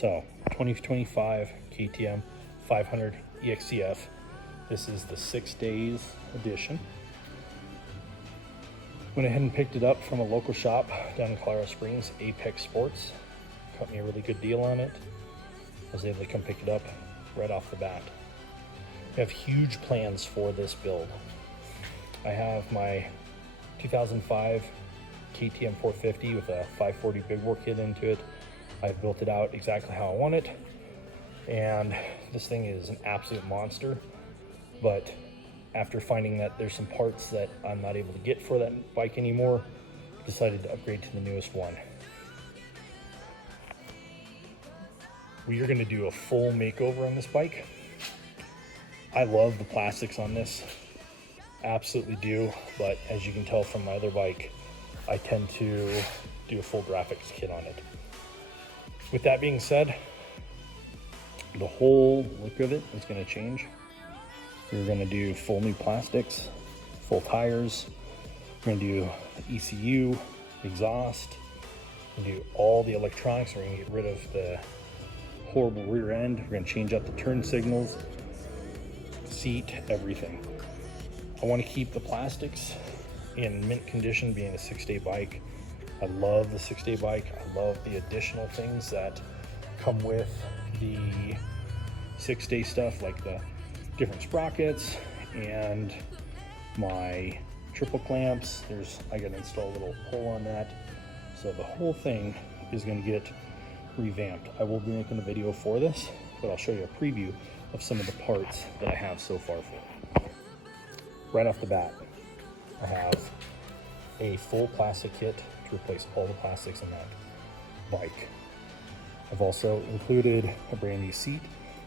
So 2025 KTM 500 EXC-F. This is the 6 days edition. Went ahead and picked it up from a local shop down in Colorado Springs, Apex Sports. Cut me a really good deal on it. I was able to come pick it up right off the bat. We have huge plans for this build. I have my 2005 KTM 450 with a 540 big bore kit into it. I've built it out exactly how I want it, and this thing is an absolute monster. But after finding that there's some parts that I'm not able to get for that bike anymore, I decided to upgrade to the newest one. We are going to do a full makeover on this bike. I love the plastics on this, absolutely do, but as you can tell from my other bike, I tend to do a full graphics kit on it. With that being said, the whole look of it is going to change. We're going to do full new plastics, full tires. We're going to do the ECU, exhaust. We're going to do all the electronics. We're going to get rid of the horrible rear end. We're going to change out the turn signals, seat, everything. I want to keep the plastics in mint condition, being a 6-day bike. I love the 6-day bike. I love the additional things that come with the 6-day stuff, like the different sprockets and my triple clamps. I gotta install a little hole on that. So the whole thing is gonna get revamped. I will be making a video for this, but I'll show you a preview of some of the parts that I have so far for it. Right off the bat, I have a full plastic kit to replace all the plastics in that bike. I've also included a brand new seat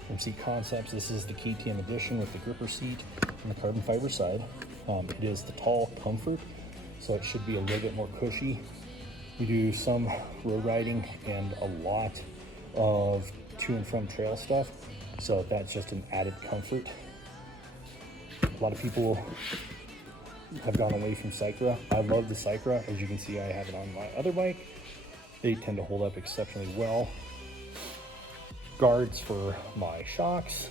from Seat Concepts. This is the KTM edition with the gripper seat and the carbon fiber side. It is the tall comfort, so it should be a little bit more cushy. We do some road riding and a lot of to and from trail stuff, so that's just an added comfort. A lot of people have gone away from Cycra. I love the Cycra. As you can see, I have it on my other bike. They tend to hold up exceptionally well. Guards for my shocks,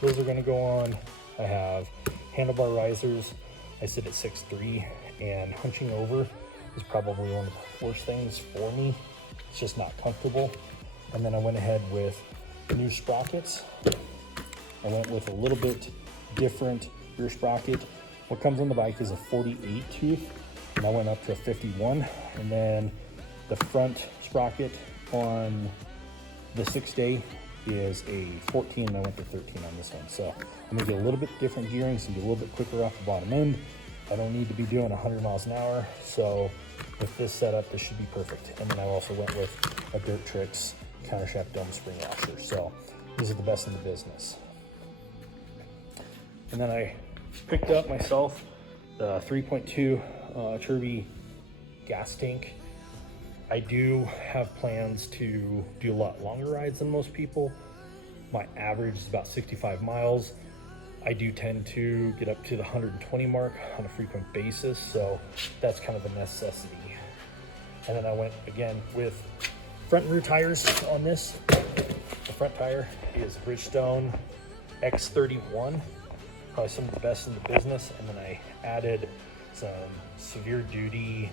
those are going to go on. I have handlebar risers. I sit at 6'3", and hunching over is probably one of the worst things for me. It's just not comfortable. And then I went ahead with new sprockets. I went with a little bit different rear sprocket. What comes on the bike is a 48 tooth, and I went up to a 51. And then the front sprocket on the 6-day is a 14, and I went to 13 on this one. So I'm gonna get a little bit different gearing, so be a little bit quicker off the bottom end. I don't need to be doing 100 miles an hour, so with this setup, this should be perfect. And then I also went with a Dirt Tricks countershaft dome spring washer. So these are the best in the business. And then I picked up myself the 3.2 Turby gas tank. I do have plans to do a lot longer rides than most people. My average is about 65 miles. I do tend to get up to the 120 mark on a frequent basis, so that's kind of a necessity. And then I went again with front and rear tires on this. The front tire is Bridgestone X31. Probably some of the best in the business. And then I added some severe duty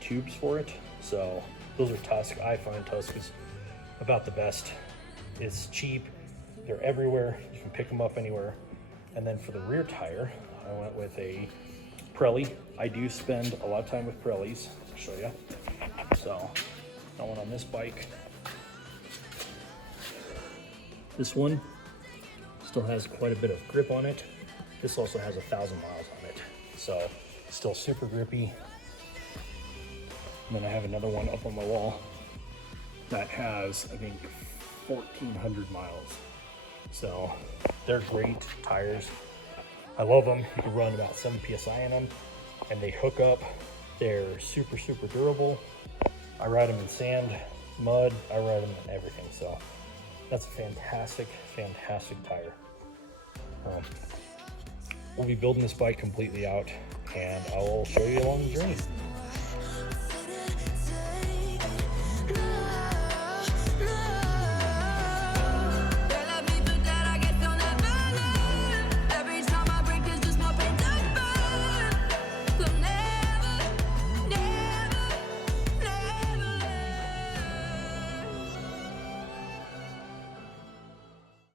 tubes for it. So those are Tusk. I find Tusk is about the best. It's cheap, they're everywhere, you can pick them up anywhere. And then for the rear tire, I went with a Pirelli. I do spend a lot of time with Pirellis. I'll show you. So that one on this bike. This one still has quite a bit of grip on it. This also has 1,000 miles on it, so still super grippy. And then I have another one up on my wall that has, I think, 1,400 miles. So they're great tires. I love them. You can run about 7 PSI in them, and they hook up. They're super, super durable. I ride them in sand, mud, I ride them in everything. So that's a fantastic, fantastic tire. We'll be building this bike completely out, and I'll show you along the journey.